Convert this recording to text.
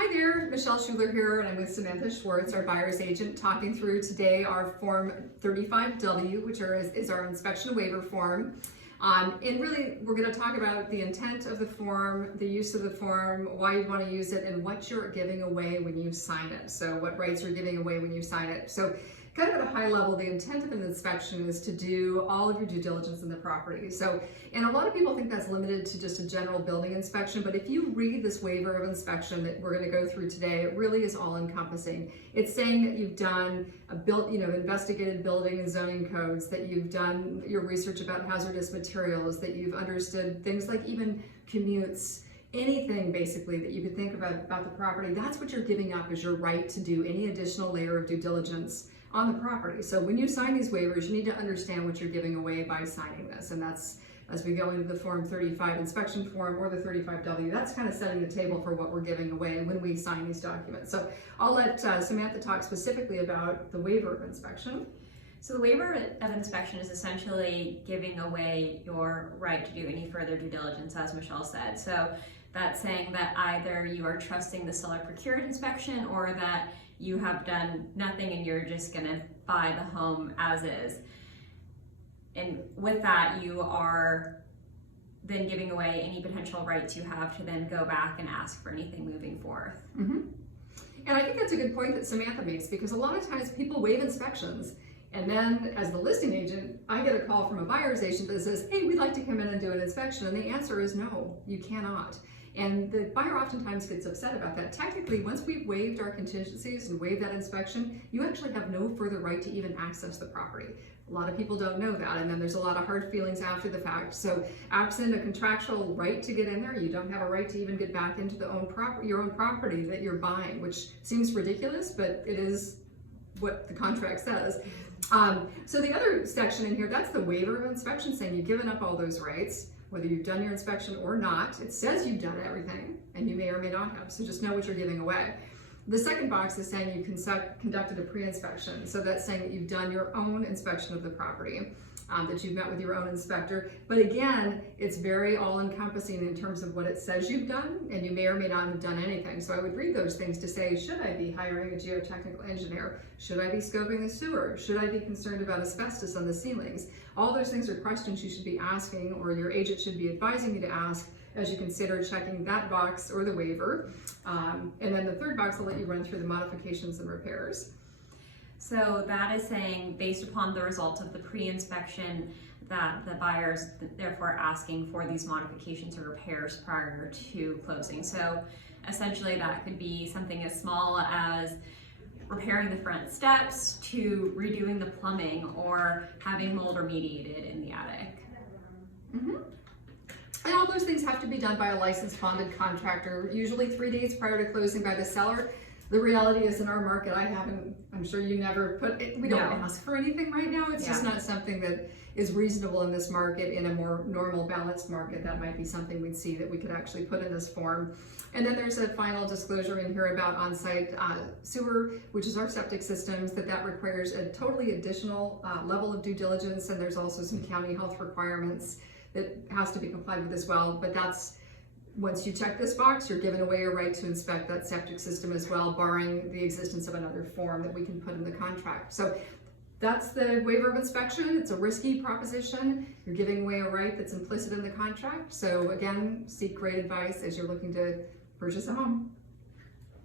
Hi there, Michelle Schuler here, and I'm with Samantha Schwartz, our buyer's agent, talking through today our Form 35W, which is our inspection waiver form. And really, we're going to talk about the intent of the form, the use of the form, why you want to use it, and what you're giving away when you sign it. So what rights you're giving away when you sign it. So kind of at a high level, the intent of an inspection is to do all of your due diligence in the property. So, and a lot of people think that's limited to just a general building inspection, but if you read this waiver of inspection that we're going to go through today, it really is all encompassing. It's saying that you've done investigated building and zoning codes, that you've done your research about hazardous materials, that you've understood things like even commutes, anything basically that you could think about the property. That's what you're giving up, is your right to do any additional layer of due diligence on the property. So when you sign these waivers, you need to understand what you're giving away by signing this. And that's, as we go into the Form 35 inspection form or the 35W, that's kind of setting the table for what we're giving away when we sign these documents. So I'll let Samantha talk specifically about the waiver of inspection. So the waiver of inspection is essentially giving away your right to do any further due diligence, as Michelle said. So that's saying that either you are trusting the seller procured inspection, or that you have done nothing and you're just gonna buy the home as is. And with that, you are then giving away any potential rights you have to then go back and ask for anything moving forth. Mm-hmm. And I think that's a good point that Samantha makes, because a lot of times people waive inspections, and then as the listing agent, I get a call from a buyer's agent that says, hey, we'd like to come in and do an inspection. And the answer is no, you cannot. And the buyer oftentimes gets upset about that. Technically, once we've waived our contingencies and waived that inspection, you actually have no further right to even access the property. A lot of people don't know that, and then there's a lot of hard feelings after the fact. So absent a contractual right to get in there, you don't have a right to even get back into your own property that you're buying, which seems ridiculous, but it is what the contract says. So the other section in here, that's the waiver of inspection, saying you've given up all those rights, whether you've done your inspection or not. It says you've done everything, and you may or may not have, so just know what you're giving away. The second box is saying you conducted a pre-inspection, so that's saying that you've done your own inspection of the property, that you've met with your own inspector. But again, it's very all-encompassing in terms of what it says you've done, and you may or may not have done anything. So I would read those things to say, should I be hiring a geotechnical engineer? Should I be scoping the sewer? Should I be concerned about asbestos on the ceilings? All those things are questions you should be asking, or your agent should be advising you to ask as you consider checking that box or the waiver. And then the third box will let you run through the modifications and repairs. So that is saying, based upon the results of the pre-inspection, that the buyer's therefore asking for these modifications or repairs prior to closing. So essentially that could be something as small as repairing the front steps to redoing the plumbing or having mold remediated in the attic. Mm-hmm. And all those things have to be done by a licensed bonded contractor, usually 3 days prior to closing by the seller. The reality is, in our market, I'm sure you never we don't ask for anything right now. It's just not something that is reasonable in this market. In a more normal, balanced market, that might be something we'd see that we could actually put in this form. And then there's a final disclosure in here about on-site sewer, which is our septic systems, that requires a totally additional level of due diligence, and there's also some county health requirements that has to be complied with as well. But that's, once you check this box, you're giving away your right to inspect that septic system as well, barring the existence of another form that we can put in the contract. So that's the waiver of inspection. It's a risky proposition. You're giving away a right that's implicit in the contract. So again, seek great advice as you're looking to purchase a home.